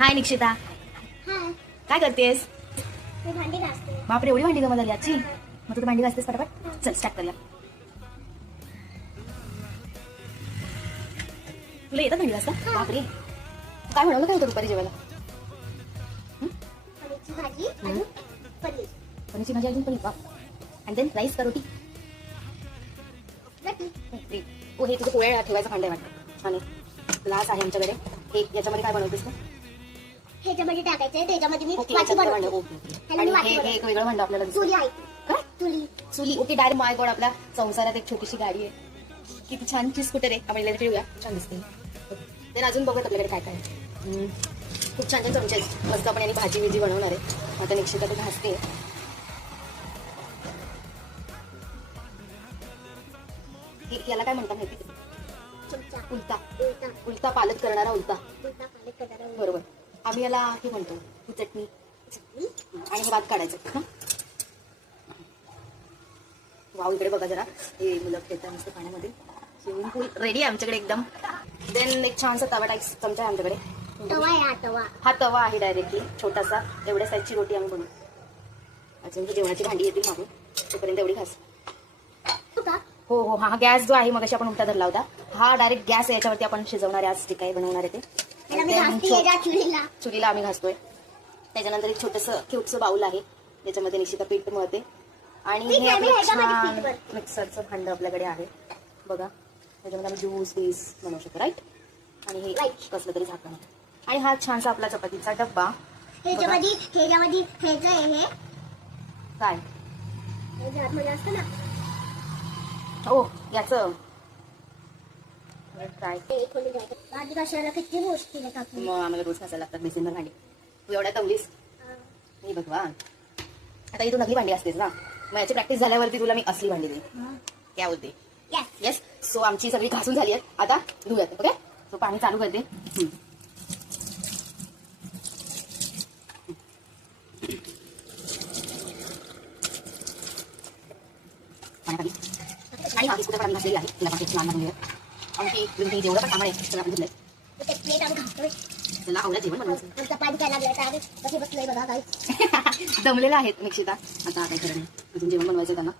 हाय निक्षिता, हाय, काय करतेस? मी भांडी घासते. बापरे, एवढी भांडी जमा झाली आजची. मग तू भांडी घासतेस पटापट. चल स्टार्ट करूया. तुला येतात भांडी घासता? बापरे, काय बनवलं काय होतं दुपारी जेवायला? पनीरची भाजी आणि पनीर. पनीरची भाजी अजून पनीर. बाप. आणि देन राईस का रोटी? रोटी. ओ, हे तुझं पोळ्या ठेवायचं भांडं आहे वाटतं. आणि ग्लास आहे आमच्याकडे. हे याच्यामध्ये काय बनवतेस तू? ह्याच्यामध्ये टाकायचंय, त्याच्यामध्ये मी ओके, वाटी याच्यात बनवते. भांडं. ओके. ह्याला आणि मी वाटी हे बनवते. एक वेगळं भांडं आपल्याला दिसतं. चुली आहे. काय? चुली. चुली. ओके, डायरेक्ट माय गॉड, आपल्या संसारात एक छोटीशी गाडी आहे. किती छानची स्कूटर आहे. आपण इलेक्ट्रिक ठेवूया, छान दिसते. तर अजून बघत आपल्याकडे काय काय आहे. खूप छान छान चमचे आहेत. मस्त आपण यांनी भाजी बिजी बनवणार आहे. आता निक्षिता तर घासते. याला काय म्हणतात माहिती? चमचा. उलटा. उलटा. उलटा पालक करणारा उलटा. उलटा पालक करणारा उलटा. बरोबर. आम्ही याला हे म्हणतो, ही चटणी. आणि हे भात काढायचं. हा, वाव, इकडे बघा जरा. हे मुलं खेळतात मस्त पाण्यामध्ये. स्विमिंग पूल रेडी आहे आमच्याकडे एकदम. देन एक छानसा तवा टाईप चमचा आहे आमच्याकडे. तवा आहे हा तवा. हा तवा आहे डायरेक्टली छोटासा. एवढ्या साईजची रोटी आम्ही बनवू. अजून जेवणाची भांडी येतील मागून, तोपर्यंत एवढी घास. तू का? हो हो, हा गॅस जो आहे मग आपण उलटा धरला होता, हा डायरेक्ट गॅस आहे. याच्यावरती आपण शिजवणार आहे आज जे काही बनवणार आहे ते. ह्याला मी घासते या चुलीला. चुलीला आम्ही घासतोय. त्याच्यानंतर एक छोटंसं क्यूटचं बाऊल आहे, ज्याच्यामध्ये निक्षिता पीठ मळते. आणि पीठ हे नाही, आपलं मी ह्याच्यामध्ये छान पीठ मळते. मिक्सरचं भांडं आपल्याकडे आहे बघा. त्याच्यामध्ये आम्ही ज्यूस बीस बनवू शकतो, राईट. आणि हे Right. कसलं तरी झाकण आहे. आणि हा छानसा आपला चपातीचा डब्बा. ह्याच्यामध्ये ह्याचं आहे हे. काय? हे जे आतमध्ये असतं ना, ओ, याचं काय? ते खोलून द्यायचं. भाजी घासायला किती गोष्टी आहेत आपली. मग आम्हाला रोज घासायला लागतात बेसिनवर भांडी. तू एवढ्या तवलीस. मी भगवान, आता ही तू नकली भांडी असतेस ना, मग याची प्रॅक्टिस झाल्यावरती तुला मी असली भांडी देईन. काय बोलते? Yes. येस. सो आमची सगळी घासून झाली आहे. आता धुयात. ओके, सो पाणी चालू करते. पाण्याखाली. आणि हा कुठे पण घासलेली आहे, तिला पण छान लागून घेऊया. आणि जेवढं पण सामान आहे सगळं आपण घेतलंय. ते प्लेट आम्ही घासतोय. त्याला आवडलं जेवण बनवायचं. आमचा पाणी काय लागलाय तर आम्ही कसे बसलोय बघा काही. दमलेला आहेत निक्षिता. आता काय करणार, अजून जेवण बनवायचं त्यांना.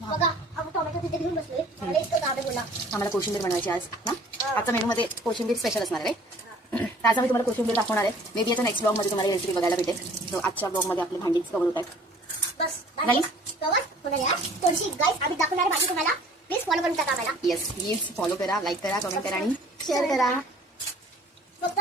बघा आम्ही टोमॅटो तिथे घेऊन बसलोय. मला इतकं गावे बोला. आम्हाला कोशिंबीर बनवायची आज ना. आजच्या मेनूमध्ये कोशिंबीर स्पेशल असणार आहे. तर आज आम्ही तुम्हाला कोशिंबीर दाखवणार आहे. मे बी आता नेक्स्ट ब्लॉगमध्ये तुम्हाला रेसिपी बघायला भेटेल. तो आजच्या ब्लॉगमध्ये आपली भांडीच कवर होत आहे. बस नाही? कवर होणार या थोडीशी गाईस आम्ही दाखवणार भाजी तुम्हाला. प्लीज फॉलो करून टाका आम्हाला. येस, प्लीज फॉलो करा, लाईक करा, कमेंट करा आणि शेअर करा. फक्त